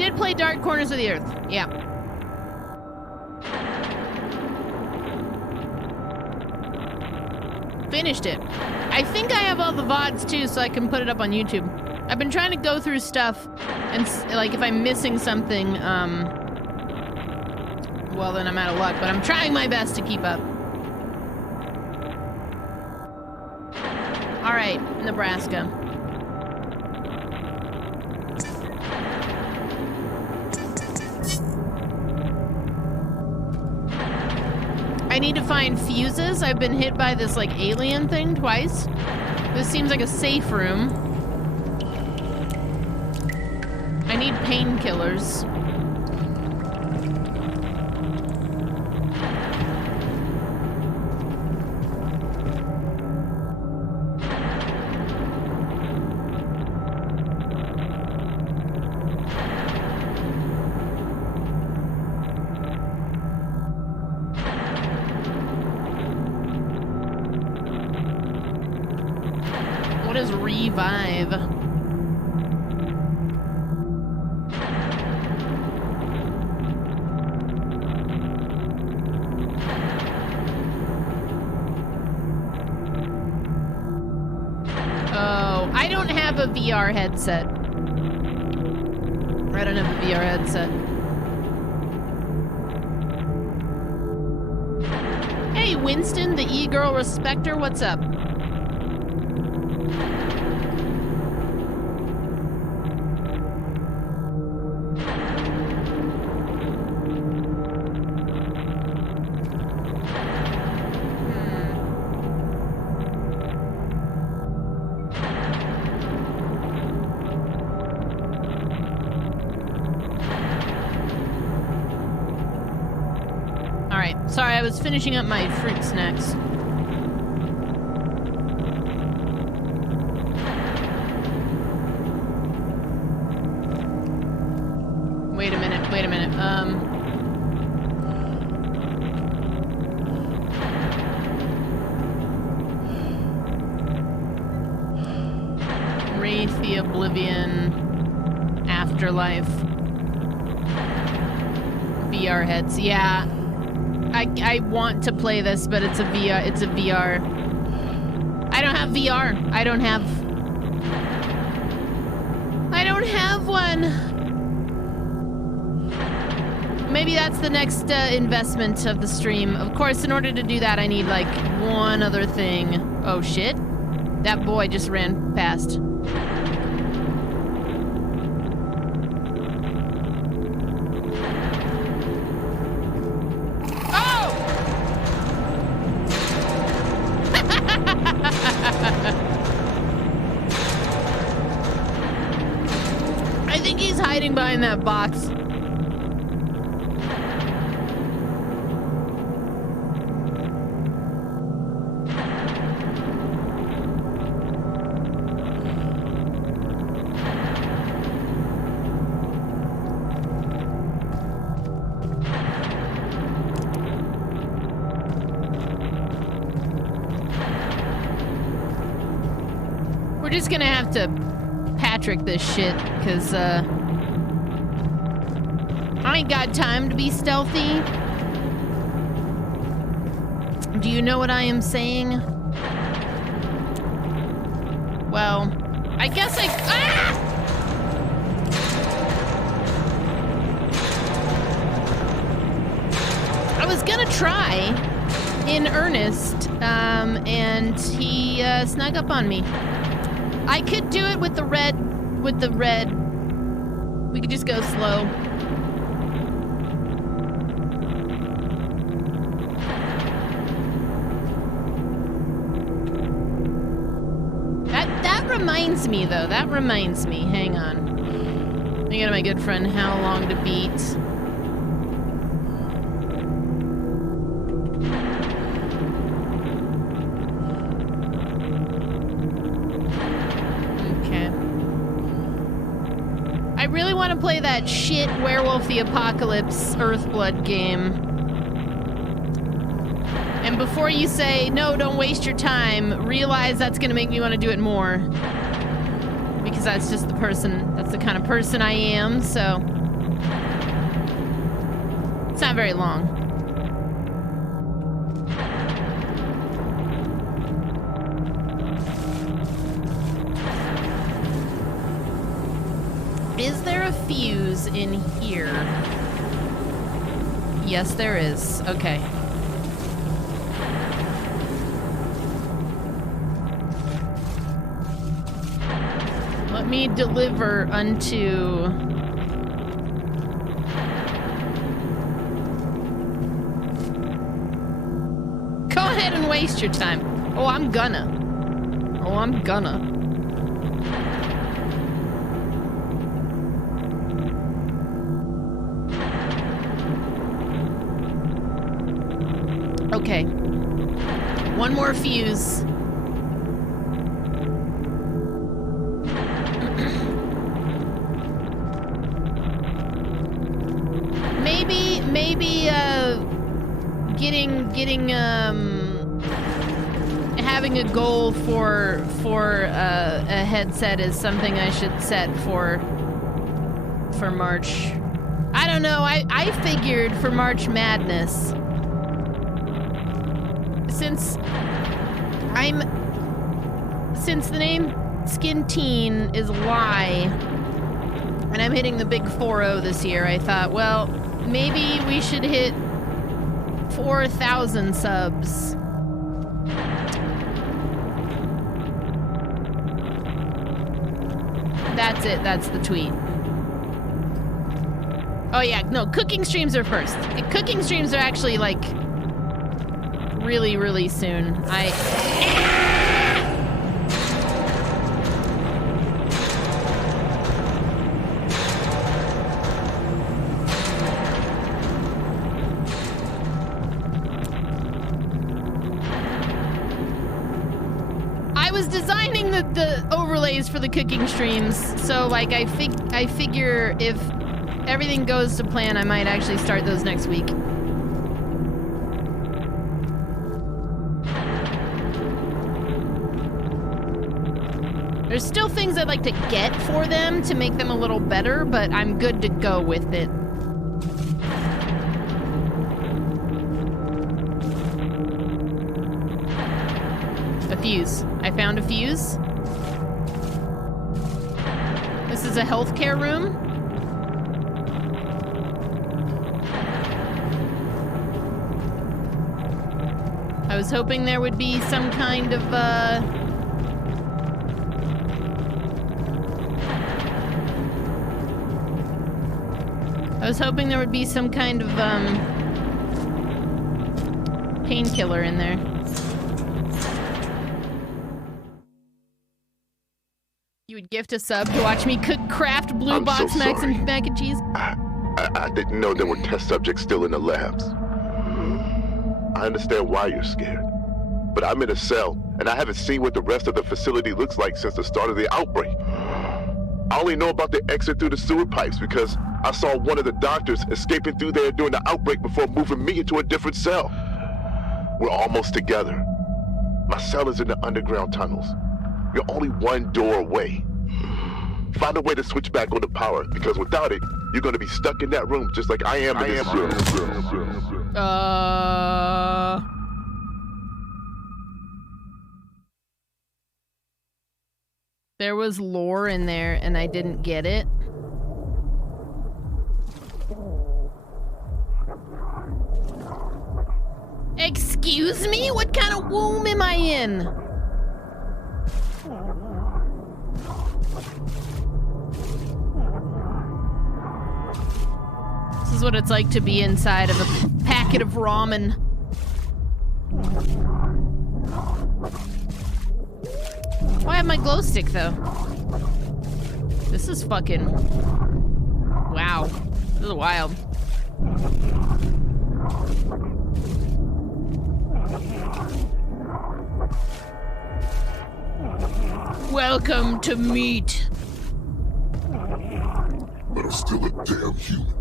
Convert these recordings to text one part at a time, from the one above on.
did play Dark Corners of the Earth. Yeah. Finished it. I think I have all the VODs too, so I can put it up on YouTube. I've been trying to go through stuff, and like if I'm missing something, well then I'm out of luck, but I'm trying my best to keep up. Alright, Nebraska. I need to find fuses. I've been hit by this like alien thing twice. This seems like a safe room. I need painkillers. What is revive? Oh, I don't have a VR headset. I don't have a VR headset. Hey, Winston, the e-girl respecter, what's up? Sorry, I was finishing up my fruit snacks. Wait a minute. Wraith the Oblivion, Afterlife, VR heads, yeah. I want to play this, but it's a VR. I don't have VR. I don't have one. Maybe that's the next investment of the stream. Of course, in order to do that, I need like one other thing. Oh shit. That boy just ran past. Behind that box. We're just gonna have to Patrick this shit, because I ain't got time to be stealthy. Do you know what I am saying? Well, I guess I was gonna try in earnest, and he snuck up on me. I could do it with the red. We could just go slow. Reminds me though, that reminds me. Hang on. I got my good friend How Long to Beat. Okay. I really want to play that shit Werewolf the Apocalypse Earthblood game. And before you say, no, don't waste your time, realize that's gonna make me want to do it more. Because that's just the kind of person I am, so. It's not very long. Is there a fuse in here? Yes, there is. Okay. Let me deliver unto... Go ahead and waste your time. Oh, I'm gonna. Oh, I'm gonna. Okay. One more fuse. Maybe having a goal for a headset is something I should set for March. I don't know. I figured for March Madness, since the name skinnedteen is lie, and I'm hitting the big 4-0 this year, I thought, well, maybe we should hit 4,000 subs. That's it. That's the tweet. Oh yeah, no, cooking streams are first. Cooking streams are actually like really, really soon. I was designing the overlays for the cooking streams, so like I figure if everything goes to plan, I might actually start those next week. There's still things I'd like to get for them to make them a little better, but I'm good to go with it. A fuse. I found a fuse. This is a healthcare room. I was hoping there would be some kind of, painkiller in there. You would gift a sub to watch me cook craft blue box mac and cheese? I didn't know there were test subjects still in the labs. I understand why you're scared, but I'm in a cell, and I haven't seen what the rest of the facility looks like since the start of the outbreak. I only know about the exit through the sewer pipes because I saw one of the doctors escaping through there during the outbreak before moving me into a different cell. We're almost together. My cell is in the underground tunnels. You're only one door away. Find a way to switch back on the power, because without it, you're gonna be stuck in that room just like I am in this room. There was lore in there and I didn't get it. Excuse me? What kind of womb am I in? This is what it's like to be inside of a packet of ramen. Oh, I have my glow stick, though. This is fucking... Wow. This is wild. Welcome to meat. But I'm still a damn human.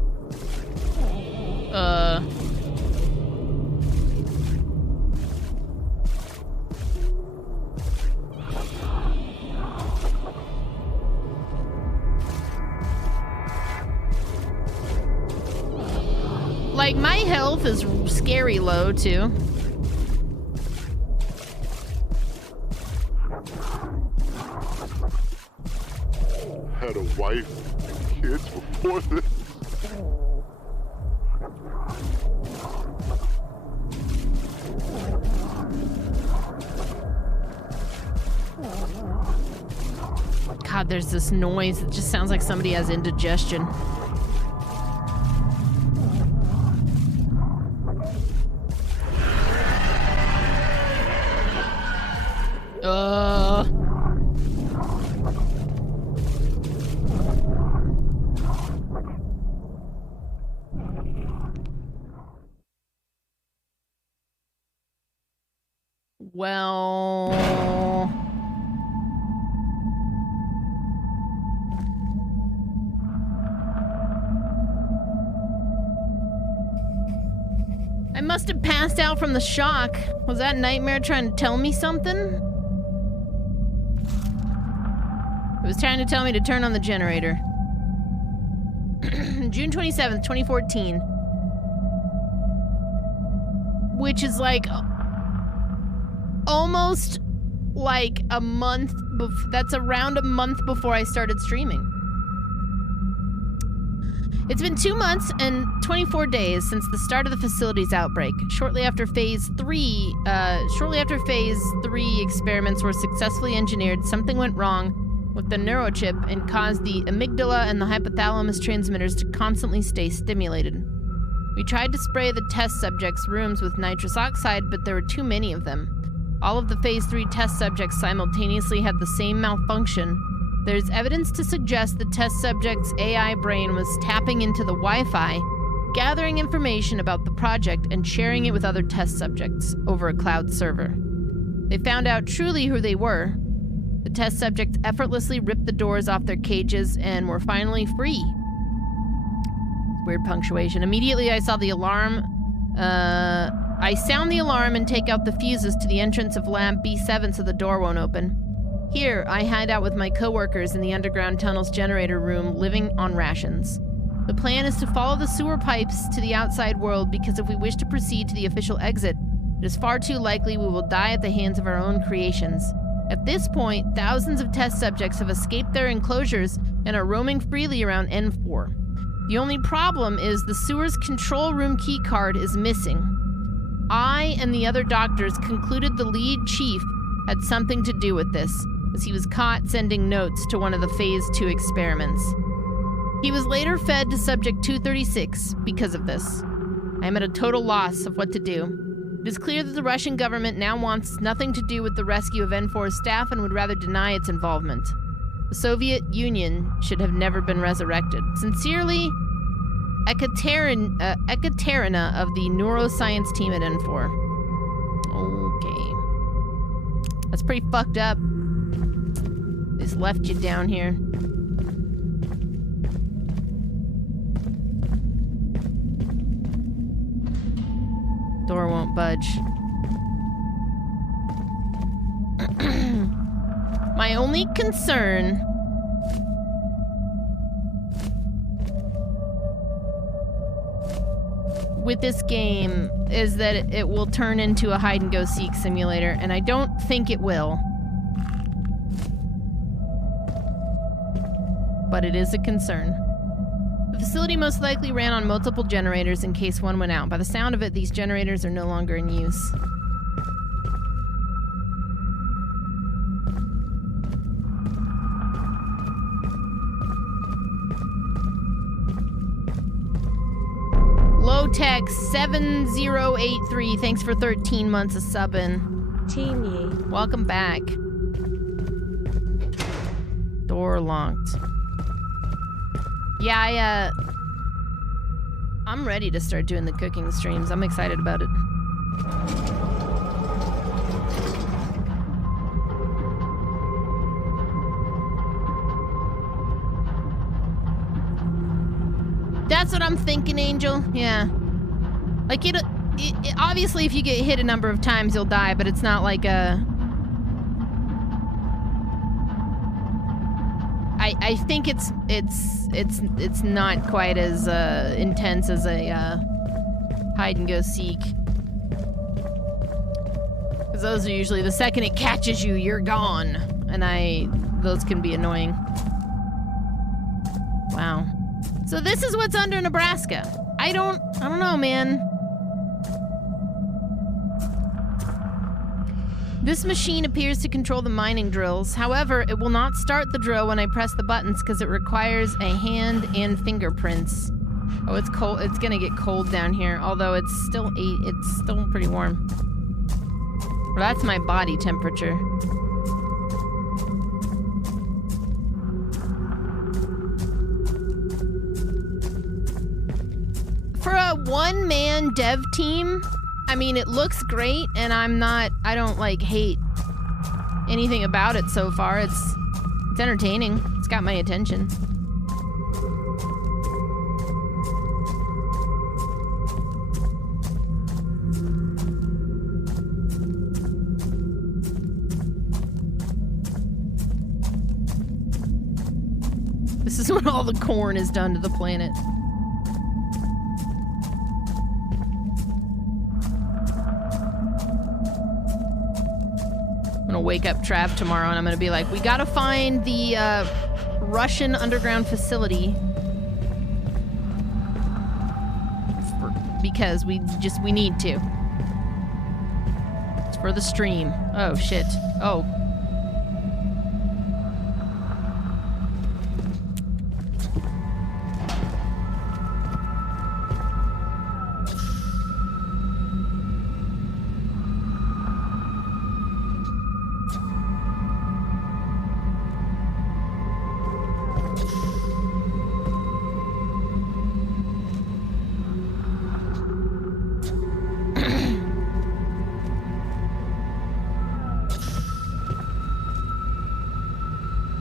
like, my health is scary low, too. Had a wife, kids before this. God, there's this noise. It just sounds like somebody has indigestion. Well... I must have passed out from the shock. Was that nightmare trying to tell me something? It was trying to tell me to turn on the generator. June 27th, 2014. Which is like... almost like a month that's around a month before I started streaming. It's been 2 months and 24 days since the start of the facility's outbreak. Shortly after phase 3 experiments were successfully engineered, something went wrong with the neurochip and caused the amygdala and the hypothalamus transmitters to constantly stay stimulated. We tried to spray the test subjects' rooms with nitrous oxide, but there were too many of them. All of the phase 3 test subjects simultaneously had the same malfunction. There's evidence to suggest the test subject's AI brain was tapping into the Wi-Fi, gathering information about the project and sharing it with other test subjects over a cloud server. They found out truly who they were. The test subjects effortlessly ripped the doors off their cages and were finally free. Weird punctuation. Immediately I saw the alarm. I sound the alarm and take out the fuses to the entrance of lab B7 so the door won't open. Here, I hide out with my co-workers in the underground tunnel's generator room, living on rations. The plan is to follow the sewer pipes to the outside world because if we wish to proceed to the official exit, it is far too likely we will die at the hands of our own creations. At this point, thousands of test subjects have escaped their enclosures and are roaming freely around N4. The only problem is the sewer's control room key card is missing. I and the other doctors concluded the lead chief had something to do with this, as he was caught sending notes to one of the phase 2 experiments. He was later fed to subject 236 because of this. I am at a total loss of what to do. It is clear that the Russian government now wants nothing to do with the rescue of N4's staff and would rather deny its involvement. The Soviet Union should have never been resurrected. Sincerely, Ekaterina of the neuroscience team at N4. Okay. That's pretty fucked up. Just left you down here. Door won't budge. My only concern with this game is that it will turn into a hide-and-go-seek simulator, and I don't think it will. But it is a concern. The facility most likely ran on multiple generators in case one went out. By the sound of it, these generators are no longer in use. Lowtech 7083, thanks for 13 months of subbing. Teeny. Welcome back. Door locked. Yeah, I'm ready to start doing the cooking streams. I'm excited about it. That's what I'm thinking, Angel. Yeah. Like, it obviously, if you get hit a number of times, you'll die, but it's not like a... I think it's not quite as intense as a hide and go seek. Because those are usually the second it catches you, you're gone. And those can be annoying. Wow. So this is what's under Nebraska. I don't know, man. This machine appears to control the mining drills. However, it will not start the drill when I press the buttons because it requires a hand and fingerprints. Oh, it's cold. It's gonna get cold down here, although it's still pretty warm. Well, that's my body temperature. For a one-man dev team, I mean, it looks great, and I don't, like, hate anything about it so far. It's entertaining. It's got my attention. This is when all the corn is done to the planet. I'm gonna wake up Trav tomorrow and I'm gonna be like, we gotta find the Russian underground facility. Because we need to. It's for the stream. Oh, shit. Oh.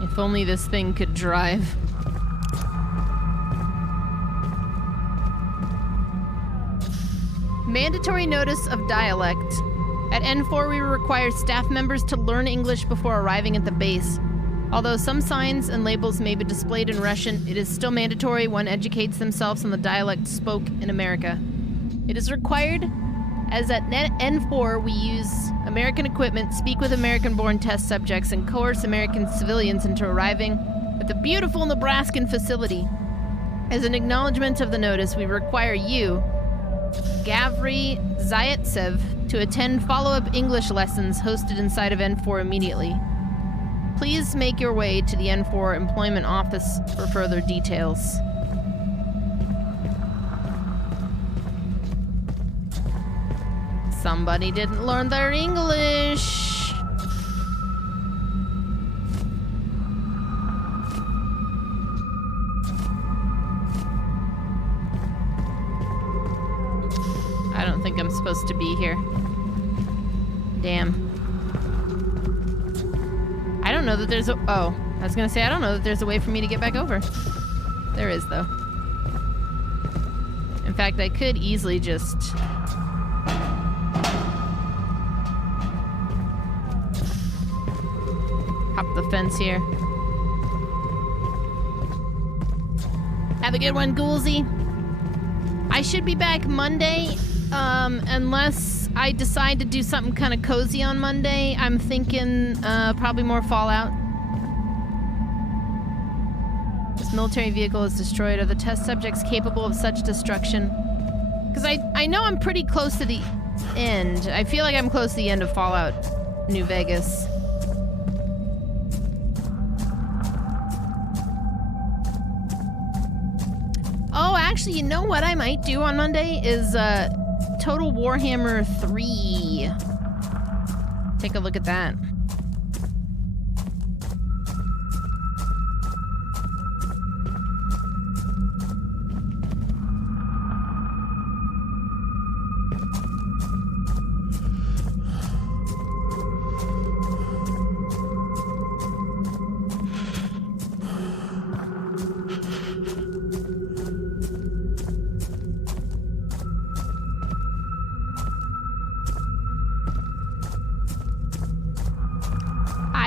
If only this thing could drive. Mandatory notice of dialect. At N4, we require staff members to learn English before arriving at the base. Although some signs and labels may be displayed in Russian, it is still mandatory one educates themselves on the dialect spoke in America. It is required, as at N4 we use American equipment, speak with American-born test subjects, and coerce American civilians into arriving at the beautiful Nebraskan facility. As an acknowledgement of the notice, we require you, Gavri Zaitsev, to attend follow-up English lessons hosted inside of N4 immediately. Please make your way to the N4 employment office for further details. Somebody didn't learn their English. I don't think I'm supposed to be here. Damn. I don't know that there's a... Oh, I was gonna say, I don't know that there's a way for me to get back over. There is, though. In fact, I could easily just... hop the fence here. Have a good one, Ghoulsy. I should be back Monday, unless I decide to do something kind of cozy on Monday. I'm thinking probably more Fallout. This military vehicle is destroyed. Are the test subjects capable of such destruction? Because I know I'm pretty close to the end. I feel like I'm close to the end of Fallout New Vegas. Oh, actually, you know what I might do on Monday is Total Warhammer 3. Take a look at that.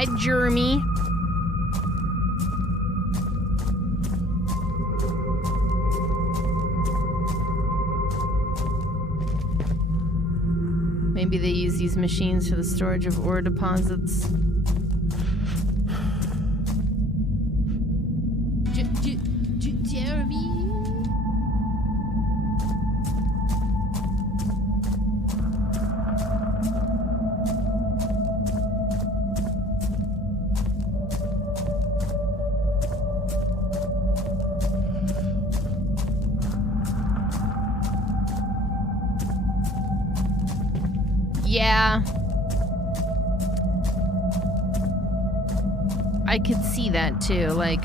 Hi, Jeremy. maybe they use these machines for the storage of ore deposits. Jeremy? Yeah. I could see that too, like...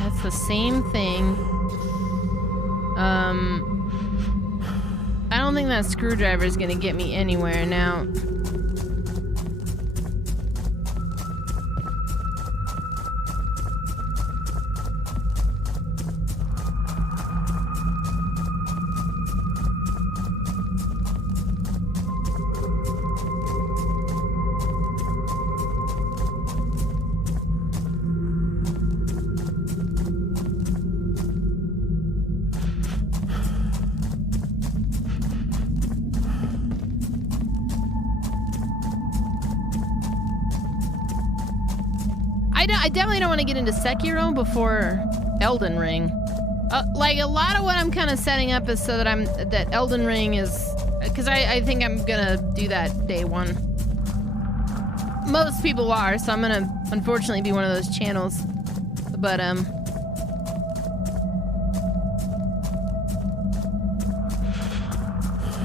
That's the same thing. I don't think that screwdriver is gonna get me anywhere now. I definitely don't want to get into Sekiro before Elden Ring. Like, a lot of what I'm kind of setting up is so that Elden Ring is... Because I think I'm gonna do that day one. Most people are, so I'm gonna, unfortunately, be one of those channels. But, I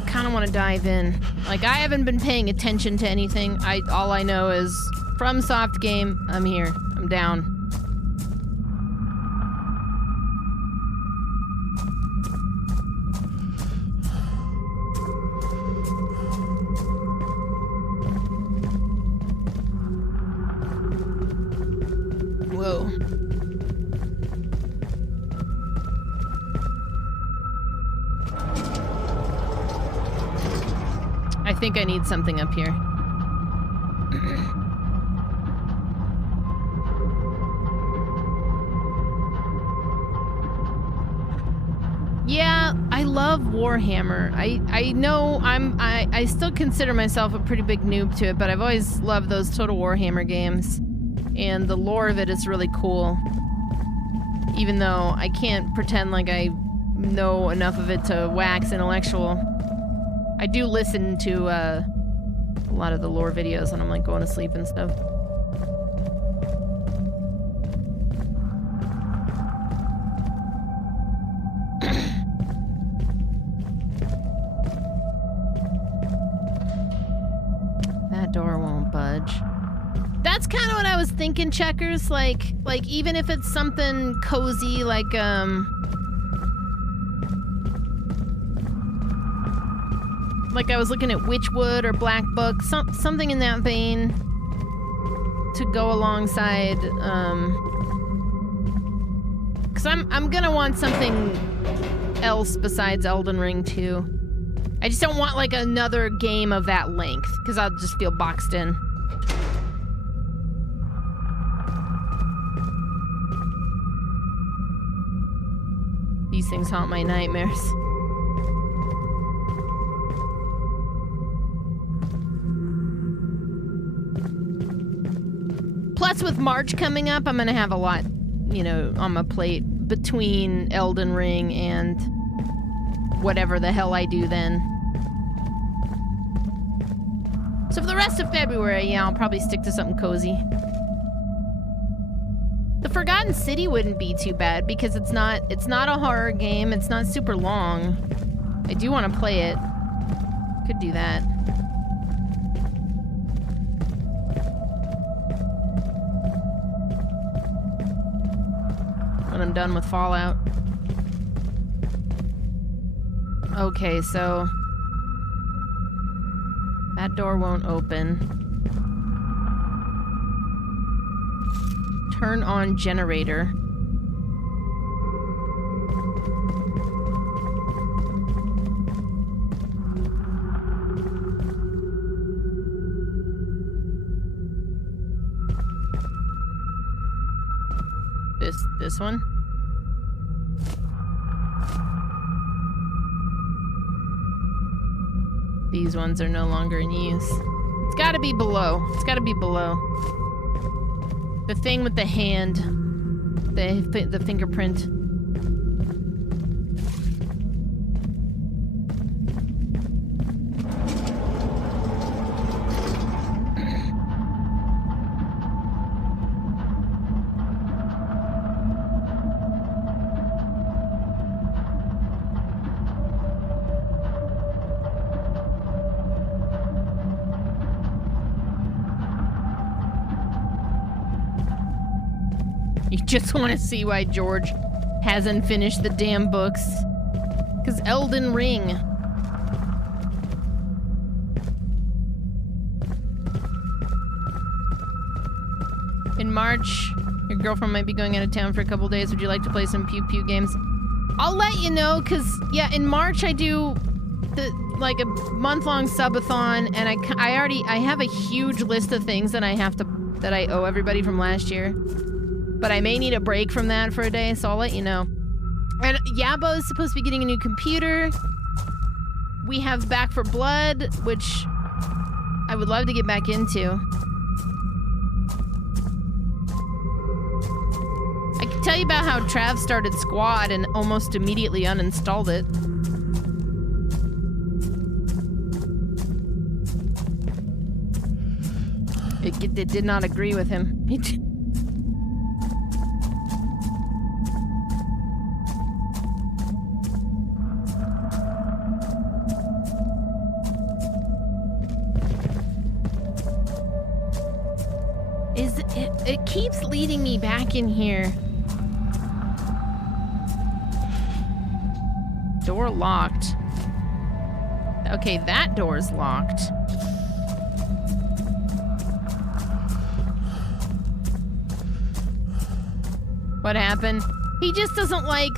kind of want to dive in. Like, I haven't been paying attention to anything. All I know is, from Soft Game, I'm here. I'm down. Whoa. I think I need something up here. Yeah, I love Warhammer. I know I still consider myself a pretty big noob to it, but I've always loved those Total Warhammer games. And the lore of it is really cool. Even though I can't pretend like I know enough of it to wax intellectual. I do listen to a lot of the lore videos when I'm like going to sleep and stuff. Door won't budge. That's kind of what I was thinking, Checkers. Like even if it's something cozy, like I was looking at Witchwood or Black Book, something in that vein to go alongside. Because I'm gonna want something else besides Elden Ring too. I just don't want, like, another game of that length, because I'll just feel boxed in. These things haunt my nightmares. Plus, with March coming up, I'm gonna have a lot, you know, on my plate between Elden Ring and whatever the hell I do then. So for the rest of February, yeah, I'll probably stick to something cozy. The Forgotten City wouldn't be too bad because it's not a horror game. It's not super long. I do want to play it. Could do that. When I'm done with Fallout. Okay, so that door won't open. Turn on generator. This one? These ones are no longer in use. It's gotta be below. It's gotta be below. The thing with the hand. The fingerprint. You just want to see why George hasn't finished the damn books. Because Elden Ring. In March, your girlfriend might be going out of town for a couple days. Would you like to play some Pew Pew games? I'll let you know, because, yeah, in March I do like a month-long subathon, and I have a huge list of things that I owe everybody from last year. But I may need a break from that for a day, so I'll let you know. And Yabo is supposed to be getting a new computer. We have Back for Blood, which I would love to get back into. I can tell you about how Trav started Squad and almost immediately uninstalled it. It did not agree with him. It keeps leading me back in here. Door locked. Okay, that door's locked. What happened? He just doesn't like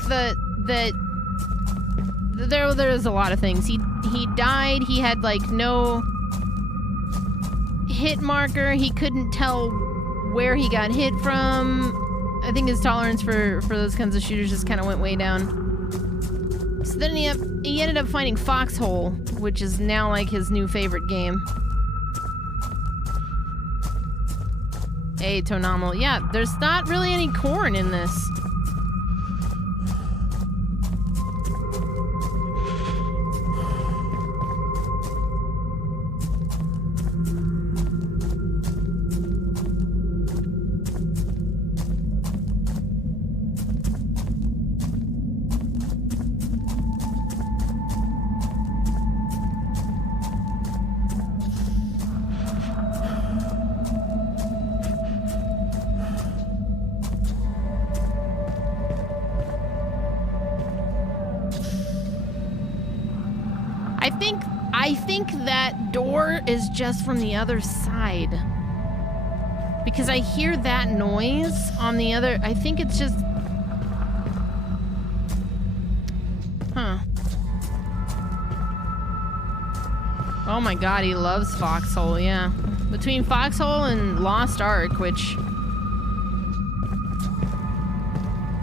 there's a lot of things. He died, he had like no hit marker, he couldn't tell where he got hit from. I think his tolerance for those kinds of shooters just kind of went way down. So then he ended up finding Foxhole, which is now like his new favorite game. Hey, Tonamal. Yeah, there's not really any corn in this. I think that door is just from the other side. Because I hear that noise on the other... I think it's just... Huh. Oh my god, he loves Foxhole, yeah. Between Foxhole and Lost Ark, which...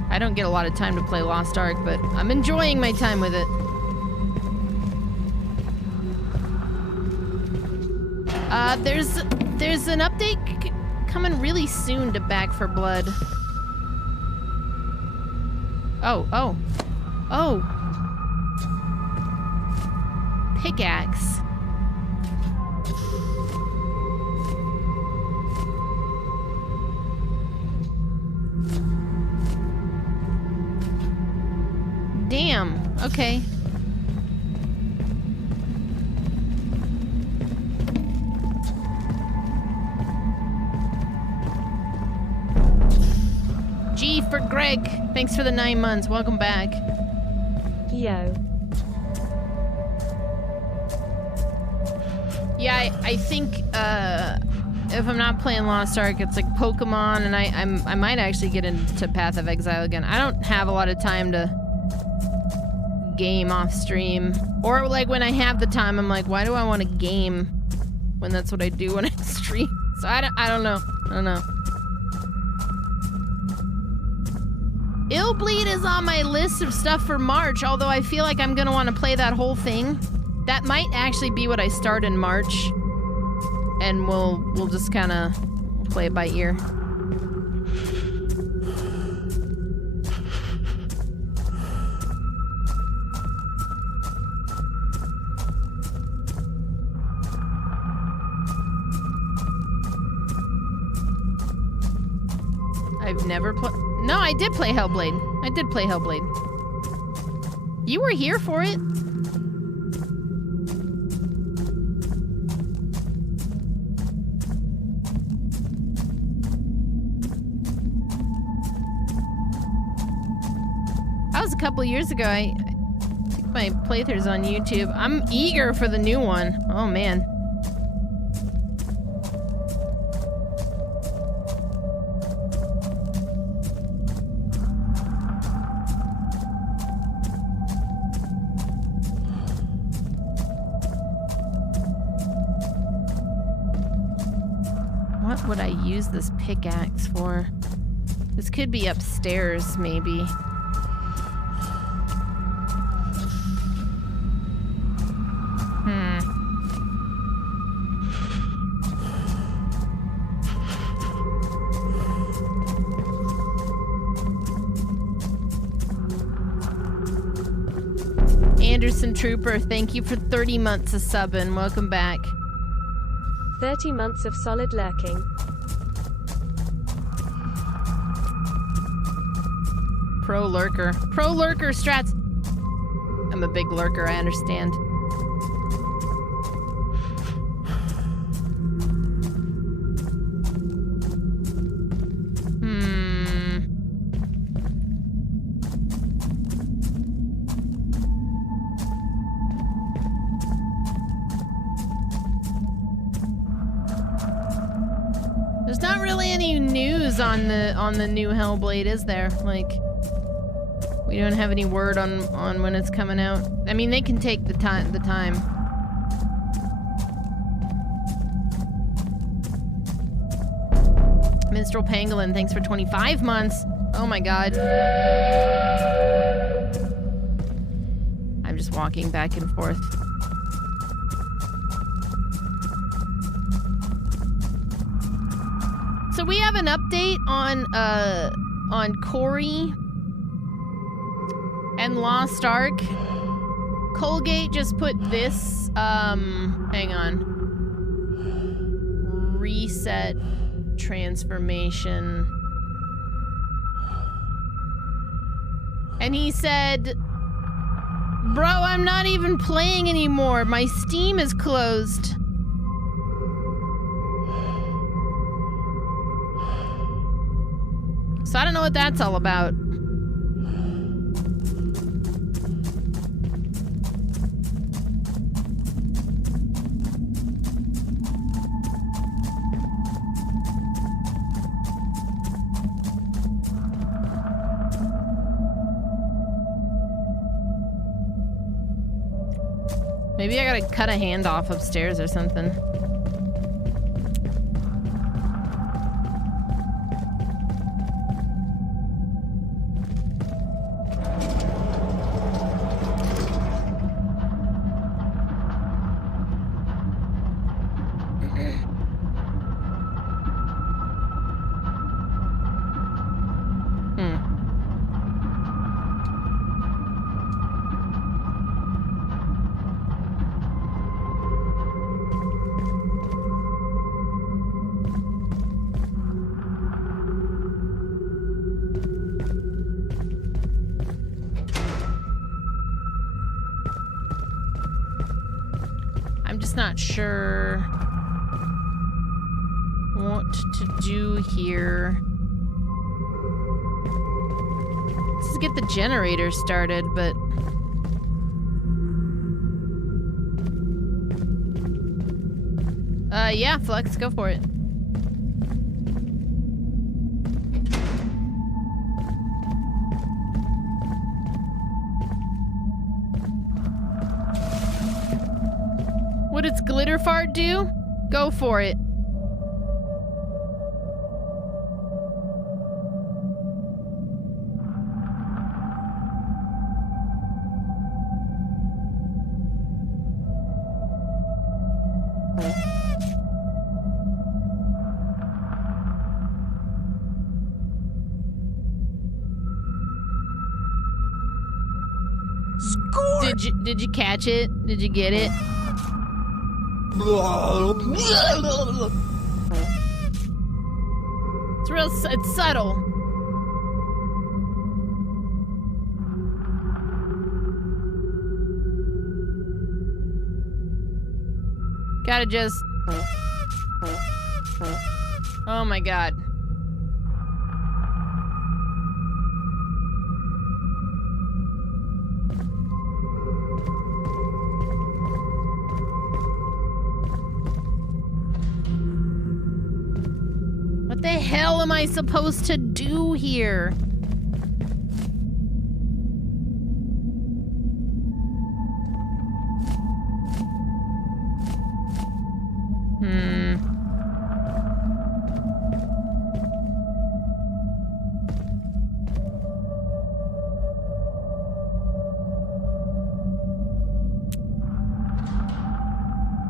I don't get a lot of time to play Lost Ark, but I'm enjoying my time with it. There's an update coming really soon to Back for Blood. Oh. Pickaxe. Damn, okay. G for Greg. Thanks for the 9 months. Welcome back. Yo. Yeah, I think if I'm not playing Lost Ark, it's like Pokemon, and I might actually get into Path of Exile again. I don't have a lot of time to game off stream. Or like when I have the time, I'm like, why do I want to game when that's what I do when I stream? So I don't know. Illbleed is on my list of stuff for March, although I feel like I'm gonna want to play that whole thing. That might actually be what I start in March. And we'll just kind of play it by ear. I've never played... No, I did play Hellblade. I did play Hellblade. You were here for it. That was a couple years ago. I think my playthrough's on YouTube. I'm eager for the new one. Oh, man. What would I use this pickaxe for? This could be upstairs, maybe. Anderson Trooper, thank you for 30 months of subbing. Welcome back. 30 months of solid lurking. Pro lurker. Pro lurker strats. I'm a big lurker, I understand. There's not really any news on the new Hellblade, is there? Like, we don't have any word on when it's coming out. I mean, they can take the time. Minstrel Pangolin, thanks for 25 months. Oh my god. I'm just walking back and forth. So we have an update on Corey and Lost Ark. Colgate just put this, hang on. Reset transformation. And he said, bro, I'm not even playing anymore. My Steam is closed. So I don't know what that's all about. Maybe I gotta cut a hand off upstairs or something. Not sure what to do here. Let's get the generator started, but yeah, Flux, go for it. What does glitter fart do? Go for it. Score! Did you catch it? Did you get it? It's subtle. Gotta just... Oh my god. What the hell am I supposed to do here?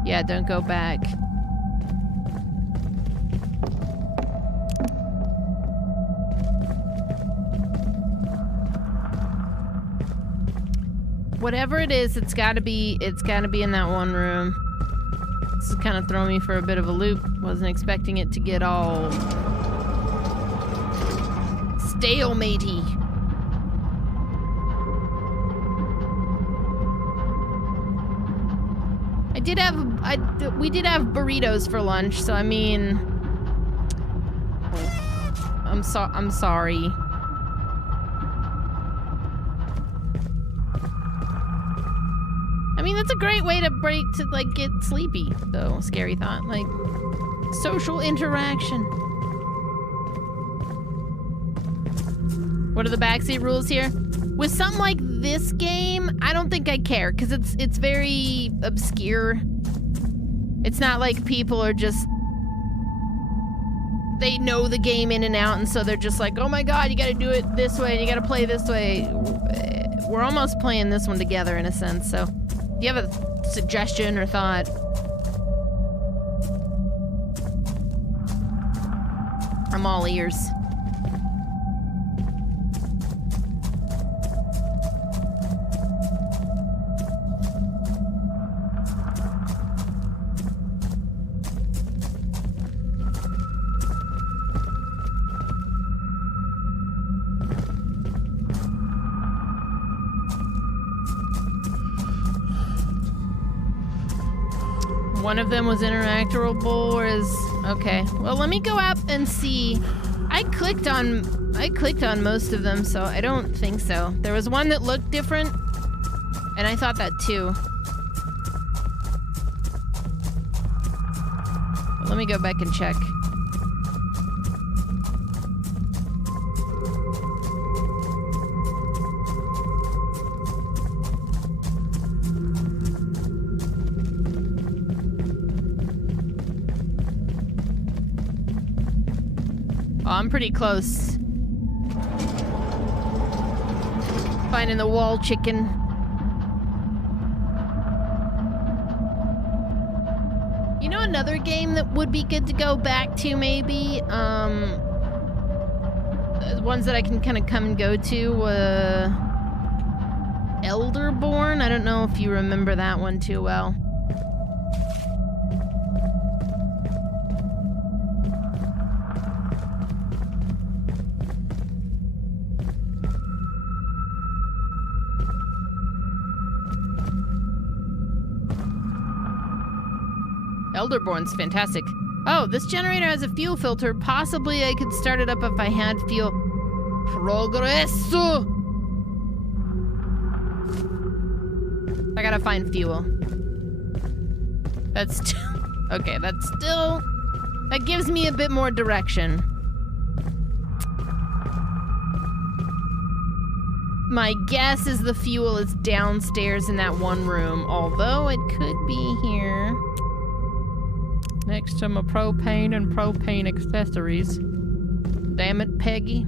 Yeah, don't go back. Whatever it is, it's gotta be in that one room. This is kind of throwing me for a bit of a loop. Wasn't expecting it to get all stalematey. We did have burritos for lunch, so I mean, I'm sorry. I mean, that's a great way to get sleepy, though. Scary thought. Like, social interaction. What are the backseat rules here? With something like this game, I don't think I care, because it's very obscure. It's not like people are just... They know the game in and out, and so they're just like, oh my god, you gotta do it this way, and you gotta play this way. We're almost playing this one together, in a sense, so... Do you have a suggestion or thought? I'm all ears. One of them was interactable, or is... Okay. Well, let me go up and see. I clicked on most of them, so I don't think so. There was one that looked different, and I thought that too. Well, let me go back and check. I'm pretty close. Finding the wall chicken. You know another game that would be good to go back to, maybe? Ones that I can kind of come and go to, Elderborn? I don't know if you remember that one too well. Elderborn's fantastic. Oh, this generator has a fuel filter. Possibly I could start it up if I had fuel. Progresso! I gotta find fuel. That's still... Okay, that's still... That gives me a bit more direction. My guess is the fuel is downstairs in that one room, although it could be here. Next to my propane and propane accessories. Damn it, Peggy.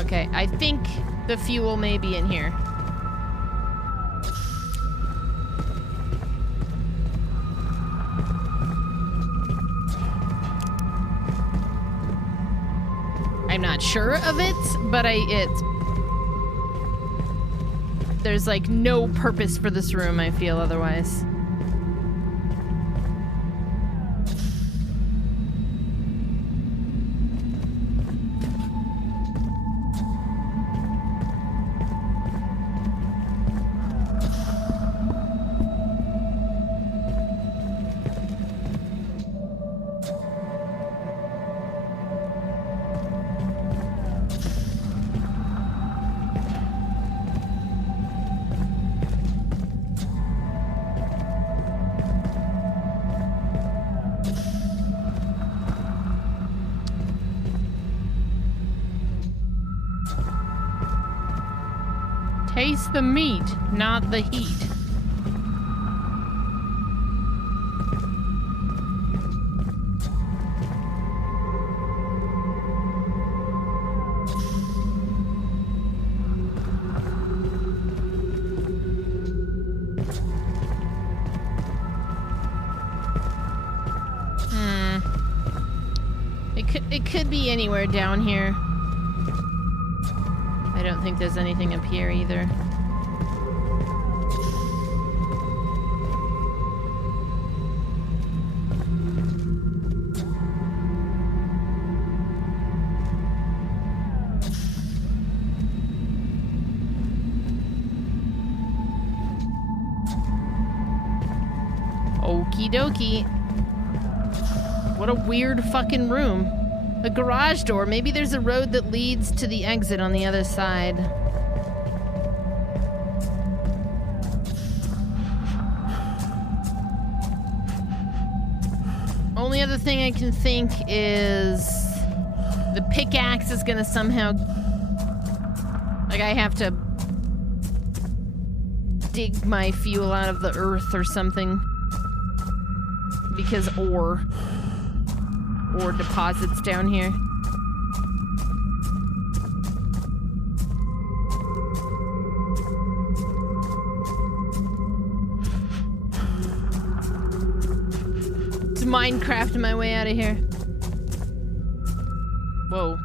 Okay, I think the fuel may be in here. I'm not sure of it, but there's like no purpose for this room, I feel otherwise. Taste the meat, not the heat. It could be anywhere down here. I don't think there's anything up here either. Okie dokie. What a weird fucking room. A garage door. Maybe there's a road that leads to the exit on the other side. Only other thing I can think is the pickaxe is gonna somehow... Like, I have to dig my fuel out of the earth or something. Because ore deposits down here. It's Minecraft my way out of here. Whoa.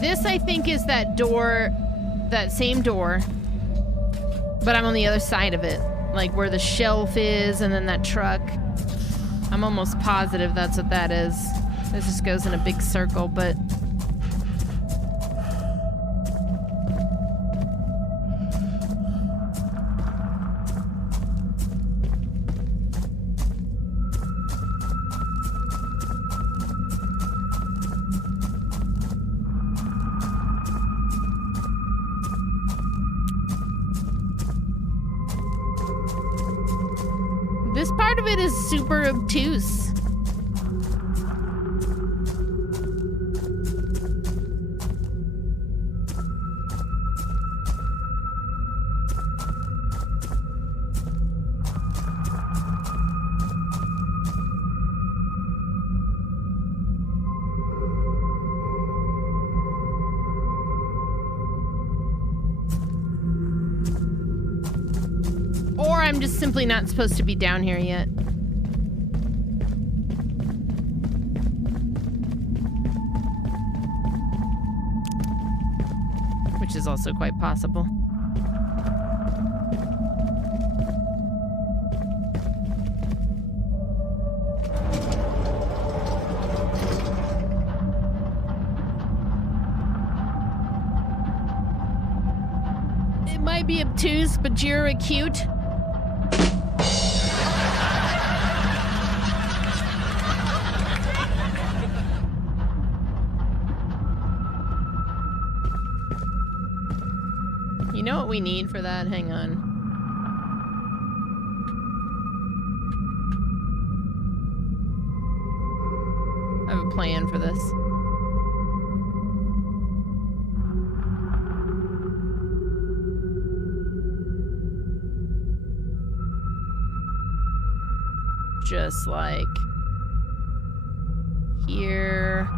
This, I think, is that door, that same door, but I'm on the other side of it, like where the shelf is and then that truck. I'm almost positive that's what that is. This just goes in a big circle, but... This part of it is super obtuse. Or I'm just simply not supposed to be down here yet. Which is also quite possible. obtuse, but you're acute. You know what we need for that? Hang on. I have a plan for this. Just like here.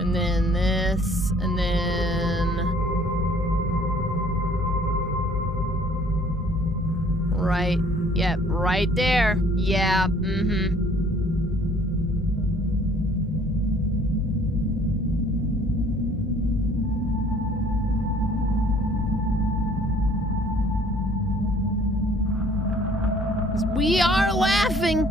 And then this, and then right, yep, right there. Yeah, we are laughing.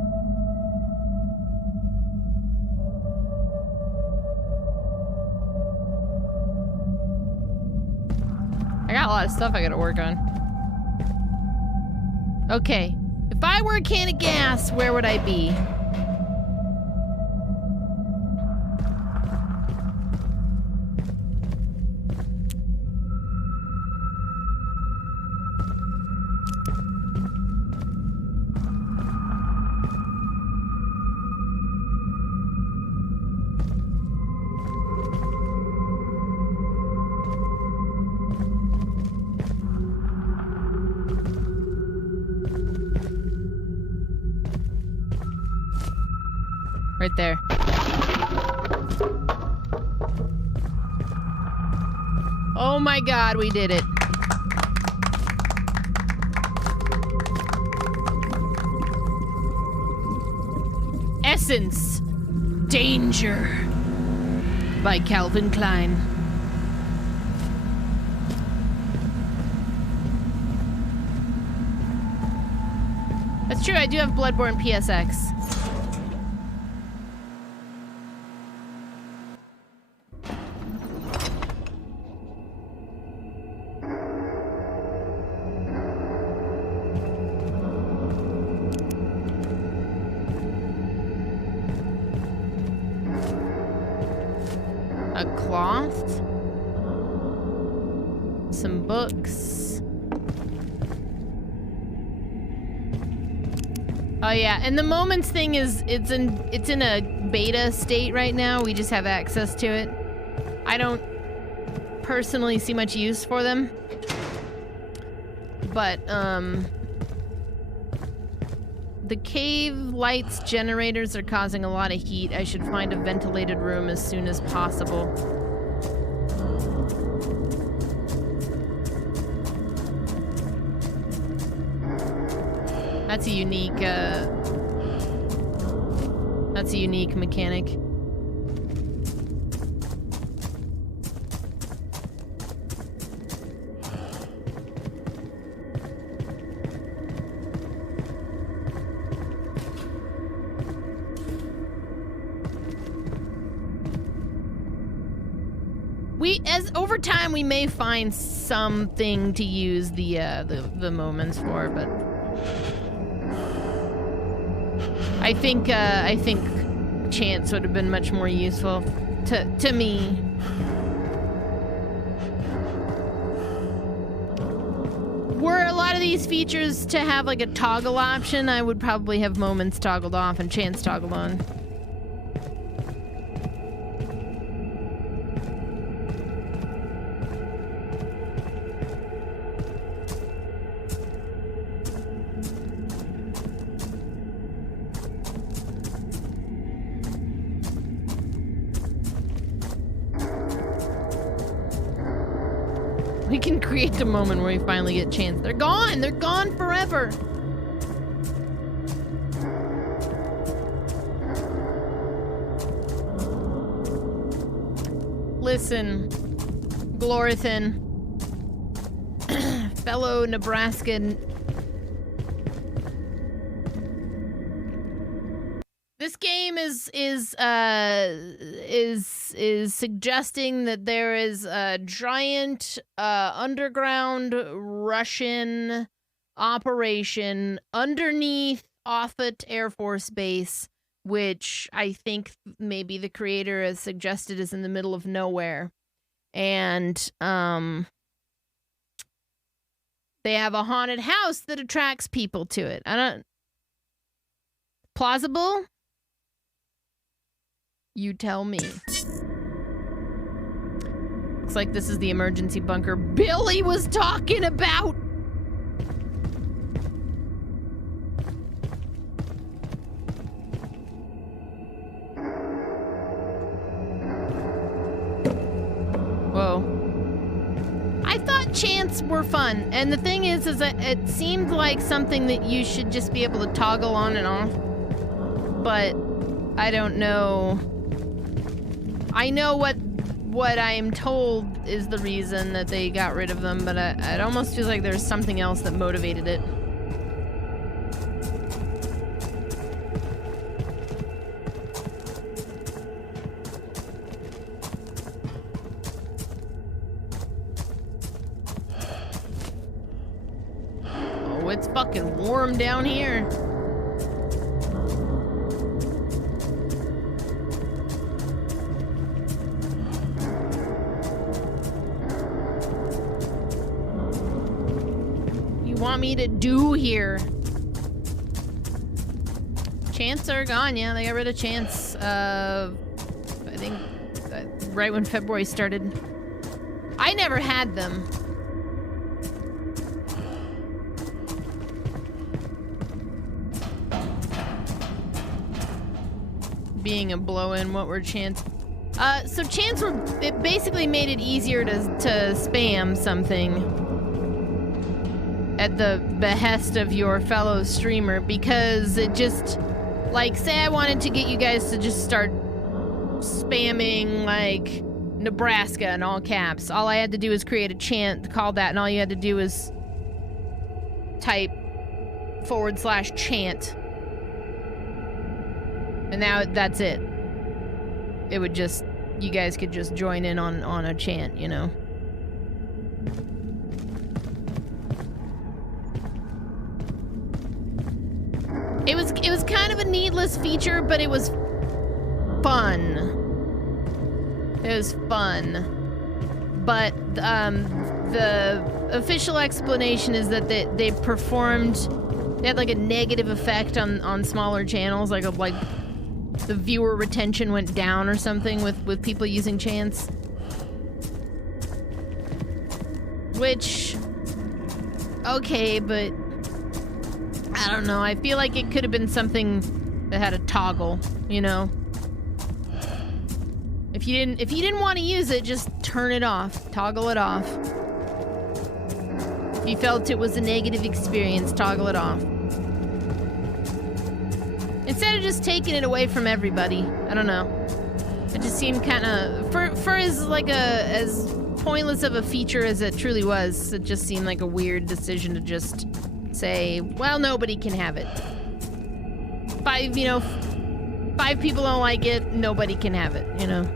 I got a lot of stuff I gotta work on. Okay, if I were a can of gas, where would I be? Right there. Oh my god, we did it. Essence. Danger. By Calvin Klein. That's true, I do have Bloodborne PSX. A cloth, some books. Oh yeah, and the moments thing is it's in a beta state right now. We just have access to it. I don't personally see much use for them. But the cave lights generators are causing a lot of heat. I should find a ventilated room as soon as possible. That's a unique mechanic. Over time we may find something to use the moments for, but I think chance would have been much more useful to me. Were a lot of these features to have like a toggle option, I would probably have moments toggled off and chance toggled on. We can create a moment where we finally get chance. They're gone! They're gone forever! Listen, Glorothan, fellow Nebraskan, This game is suggesting that there is a giant underground Russian operation underneath Offutt Air Force Base, which I think maybe the creator has suggested is in the middle of nowhere. And they have a haunted house that attracts people to it. Plausible? You tell me. Looks like this is the emergency bunker Billy was talking about. Whoa. I thought chants were fun, and the thing is that it seemed like something that you should just be able to toggle on and off. But I don't know. I know what I am told is the reason that they got rid of them, but it almost feels like there's something else that motivated it. Oh, it's fucking warm down here. Want me to do here? Chants are gone. Yeah, they got rid of chants. I think right when February started. I never had them. Being a blow-in, what were chants? So chants were, it basically made it easier to spam something at the behest of your fellow streamer, because it just, like, say I wanted to get you guys to just start spamming, like, Nebraska in all caps. All I had to do was create a chant, call that, and all you had to do was type /chant. And now that's it. It would just, you guys could just join in on a chant, you know? It was kind of a needless feature, but it was fun. It was fun. But the official explanation is that they had like a negative effect on smaller channels, like the viewer retention went down or something with people using chants. Which, okay, but I don't know. I feel like it could have been something that had a toggle, you know? If you didn't want to use it, just turn it off. Toggle it off. If you felt it was a negative experience, toggle it off. Instead of just taking it away from everybody. I don't know. It just seemed kind of, for as like as pointless of a feature as it truly was, it just seemed like a weird decision to just say, well, nobody can have it. Five people don't like it, nobody can have it, you know?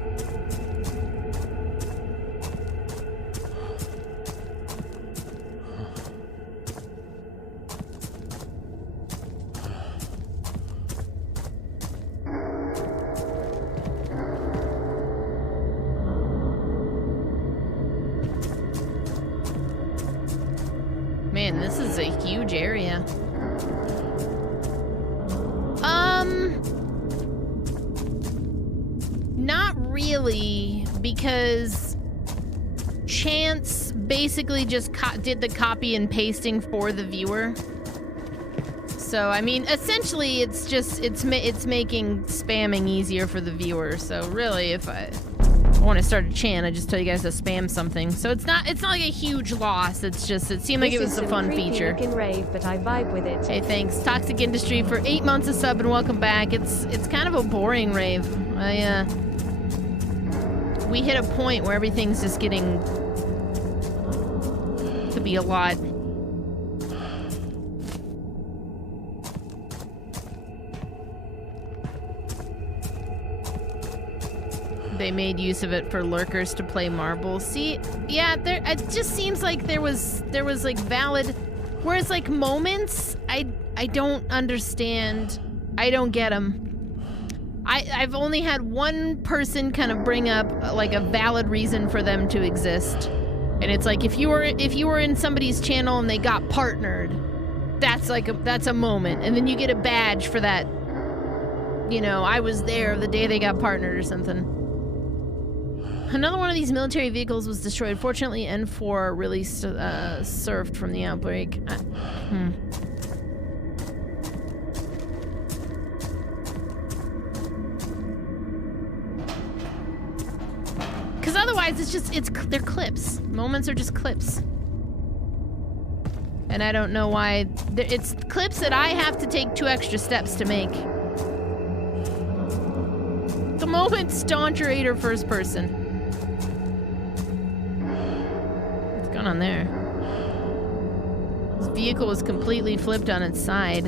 Man, this is a huge area. Not really, because Chance basically just did the copy and pasting for the viewer. So, I mean, essentially, it's making spamming easier for the viewer. So, really, if I want to start a chant, I just tell you guys to spam something. So it's not like a huge loss. It's just, it seemed like it was a fun feature. Rave, but I vibe with it. Hey, thanks, Toxic Industry, for 8 months of sub, and welcome back. It's kind of a boring rave. We hit a point where everything's just getting to be a lot. they made use of it for lurkers to play marbles. See, yeah, it just seems like there was like valid, whereas like moments, I don't understand. I don't get them. I've only had one person kind of bring up like a valid reason for them to exist, and it's like if you were in somebody's channel and they got partnered, that's a moment, and then you get a badge for that. You know, I was there the day they got partnered or something. Another one of these military vehicles was destroyed. Fortunately, N4 really surfed from the outbreak. Because otherwise, they're clips. Moments are just clips. And I don't know why. It's clips that I have to take 2 extra steps to make. The moment stauncher 8 or first person. What's going on there? This vehicle was completely flipped on its side.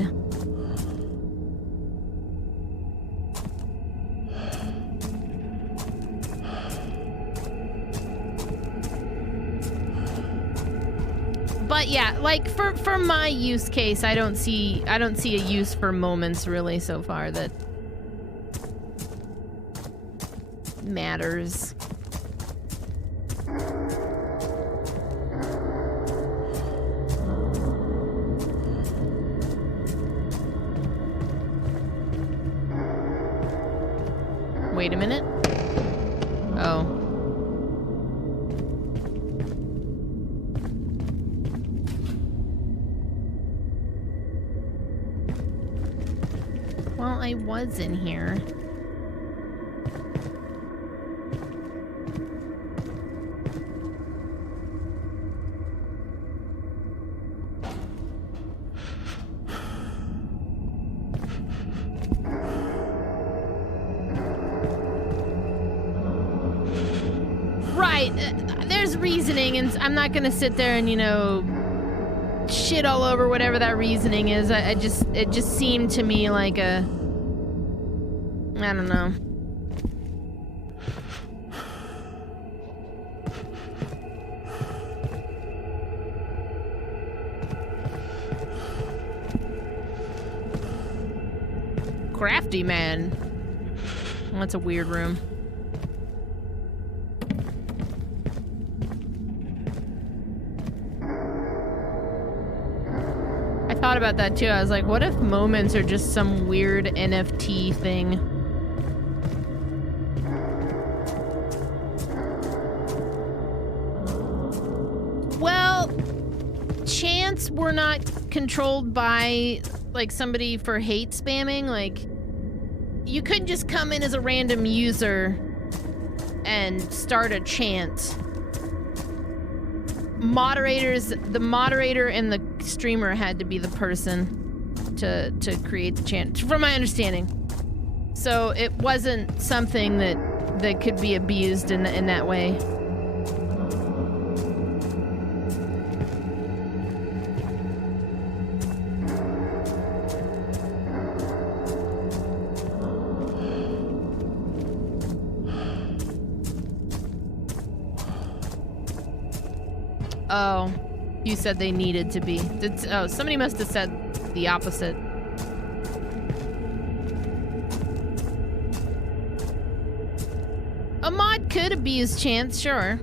But yeah, like for my use case, I don't see a use for moments really so far that matters. Wait a minute. Oh. Well, I was in here. Right, there's reasoning, and I'm not gonna sit there and, you know, shit all over whatever that reasoning is. It just seemed to me like a, I don't know. Crafty man. Well, that's a weird room. I thought about that too. I was like, what if moments are just some weird NFT thing? Well, chants were not controlled by like somebody for hate spamming. Like, you could just come in as a random user and start a chant. The moderator and the streamer had to be the person to create the chant, from my understanding. So it wasn't something that could be abused in that way. Oh, you said they needed to be. Oh, somebody must have said the opposite. A mod could abuse chance, sure.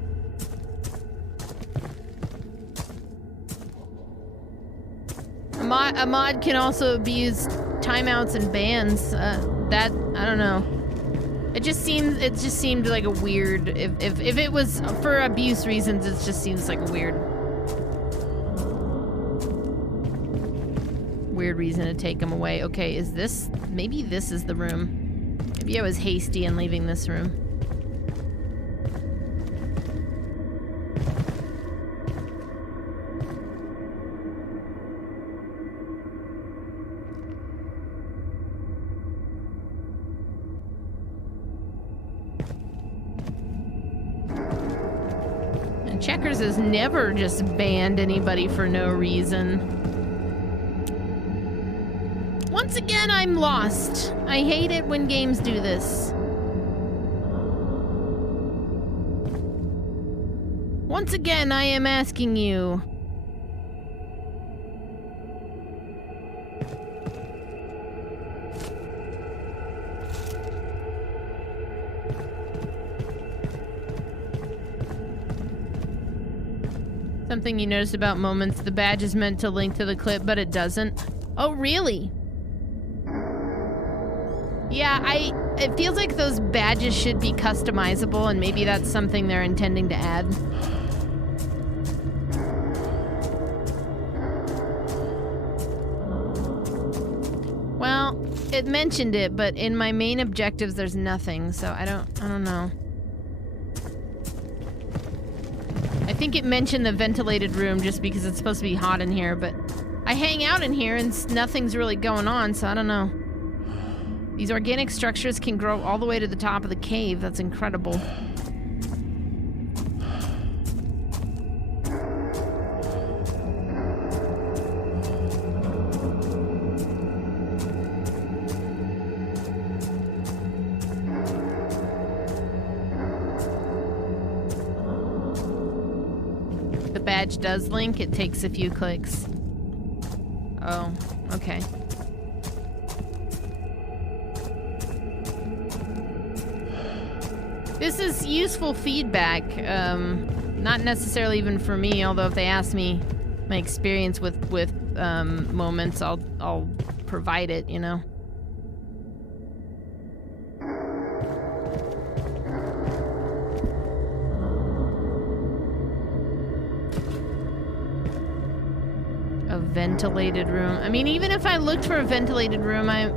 A mod can also abuse timeouts and bans. That, I don't know. It just seemed like a weird, if it was for abuse reasons, it just seems like a weird reason to take them away. Okay, maybe this is the room. Maybe I was hasty in leaving this room. Checkers has never just banned anybody for no reason. Once again, I'm lost. I hate it when games do this. Once again, I am asking you. Something you notice about moments. The badge is meant to link to the clip, but it doesn't. Oh, really? Yeah, it feels like those badges should be customizable, and maybe that's something they're intending to add. Well, it mentioned it, but in my main objectives there's nothing, so I don't know. I think it mentioned the ventilated room just because it's supposed to be hot in here, but I hang out in here and nothing's really going on, so I don't know. These organic structures can grow all the way to the top of the cave. That's incredible. The badge does link. It takes a few clicks. Oh, okay. This is useful feedback, not necessarily even for me, although if they ask me my experience with moments, I'll provide it, you know. A ventilated room. I mean, even if I looked for a ventilated room, I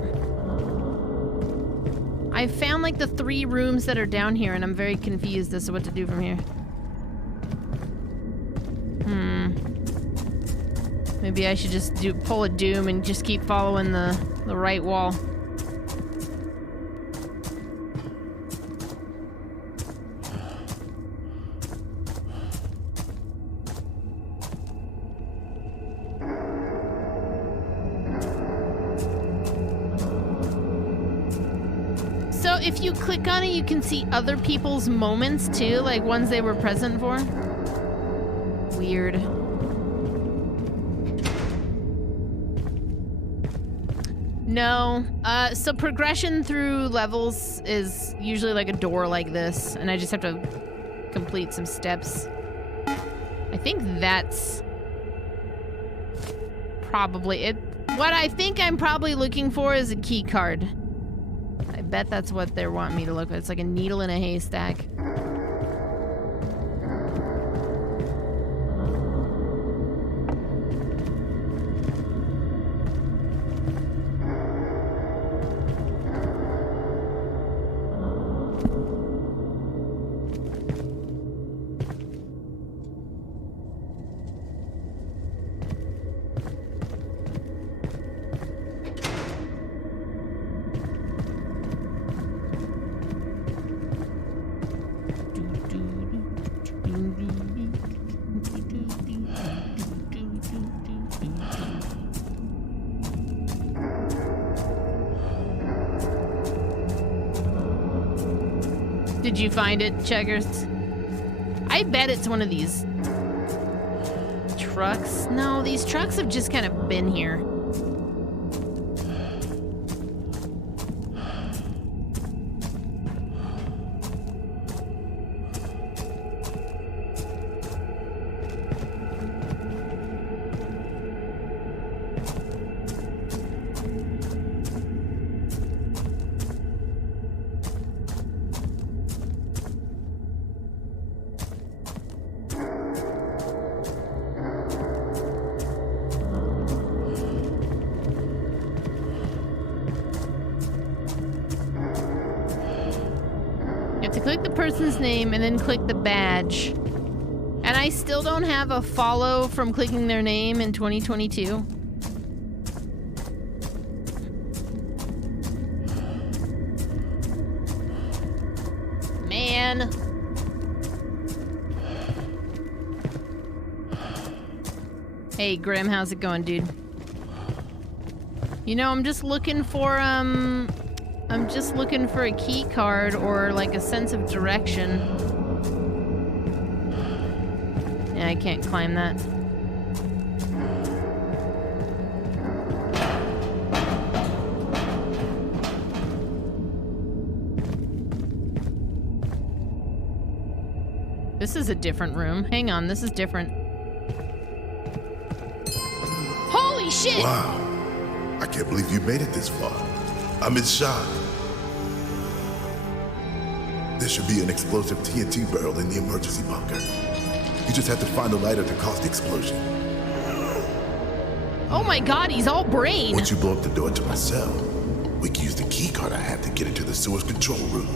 found like the 3 rooms that are down here, and I'm very confused as to what to do from here. Maybe I should just pull a Doom and just keep following the right wall. If you click on it, you can see other people's moments too, like ones they were present for. Weird. No. So progression through levels is usually like a door like this, and I just have to complete some steps. I think that's probably it. What I think I'm probably looking for is a key card. I bet that's what they want me to look at. It's like a needle in a haystack. Did you find it, Checkers? I bet it's one of these trucks. No, these trucks have just kind of been here. Click the person's name and then click the badge. And I still don't have a follow from clicking their name in 2022. Man. Hey, Grim, how's it going, dude? You know, I'm just looking for a key card or like a sense of direction. I can't climb that. This is a different room. Hang on, this is different. Holy shit! Wow. I can't believe you made it this far. I'm in shock. There should be an explosive TNT barrel in the emergency bunker. You just have to find a lighter to cause the explosion. Oh my god, he's all brain. Once you blow up the door to my cell, we can use the key card I have to get into the sewers control room.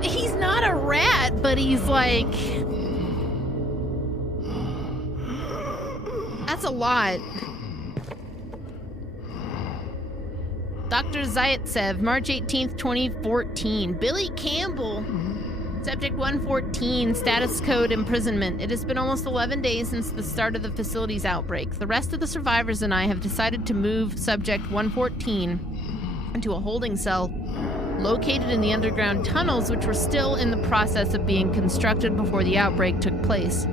He's not a rat, but he's like... That's a lot. Dr. Zaitsev, March 18th, 2014. Billy Campbell. Subject 114, status code imprisonment. It has been almost 11 days since the start of the facility's outbreak. The rest of the survivors and I have decided to move Subject 114 into a holding cell located in the underground tunnels, which were still in the process of being constructed before the outbreak took place.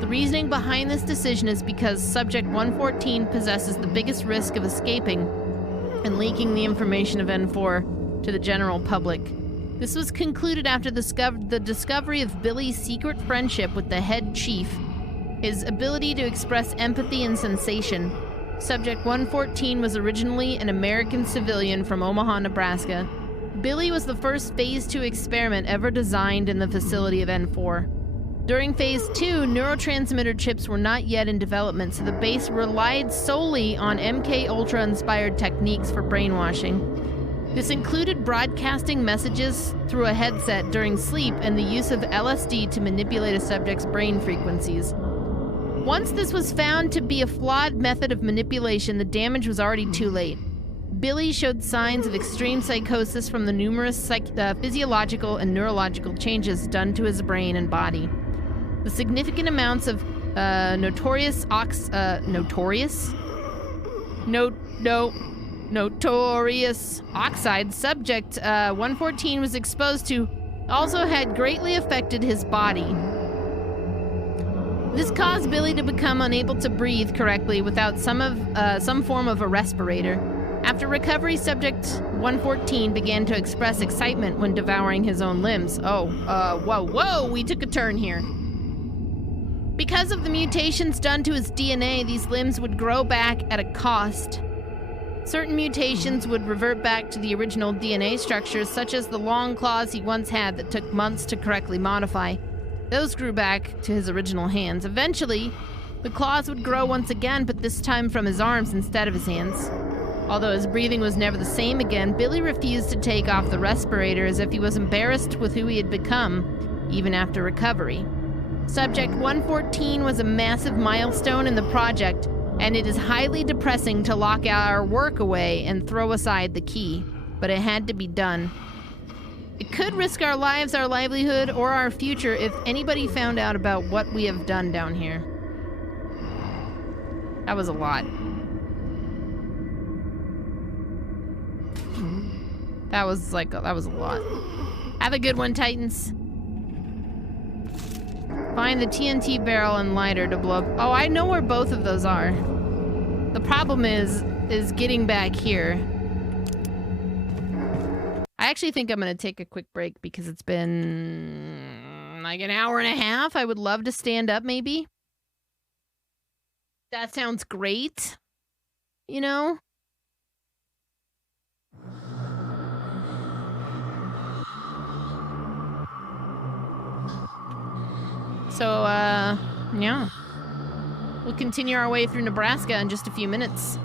The reasoning behind this decision is because Subject 114 possesses the biggest risk of escaping and leaking the information of N4 to the general public. This was concluded after the discovery of Billy's secret friendship with the head chief, his ability to express empathy and sensation. Subject 114 was originally an American civilian from Omaha, Nebraska. Billy was the first Phase 2 experiment ever designed in the facility of N4. During Phase 2, neurotransmitter chips were not yet in development, so the base relied solely on MK Ultra-inspired techniques for brainwashing. This included broadcasting messages through a headset during sleep and the use of LSD to manipulate a subject's brain frequencies. Once this was found to be a flawed method of manipulation, the damage was already too late. Billy showed signs of extreme psychosis from the numerous physiological and neurological changes done to his brain and body. The significant amounts of notorious oxide subject 114 was exposed to also had greatly affected his body. This caused Billy to become unable to breathe correctly without some form of a respirator. After recovery, Subject 114 began to express excitement when devouring his own limbs. Whoa, we took a turn here. Because of the mutations done to his DNA, these limbs would grow back at a cost. Certain mutations would revert back to the original DNA structures, such as the long claws he once had that took months to correctly modify. Those grew back to his original hands. Eventually, the claws would grow once again, but this time from his arms instead of his hands. Although his breathing was never the same again, Billy refused to take off the respirator as if he was embarrassed with who he had become, even after recovery. Subject 114 was a massive milestone in the project, and it is highly depressing to lock our work away and throw aside the key, but it had to be done. It could risk our lives, our livelihood, or our future if anybody found out about what we have done down here. That was a lot. That was a lot. Have a good one, Titans. Find the TNT barrel and lighter to blow up. Oh, I know where both of those are. The problem is getting back here. I actually think I'm going to take a quick break because it's been like an hour and a half. I would love to stand up, maybe. That sounds great. You know? So, yeah. We'll continue our way through Nebraska in just a few minutes.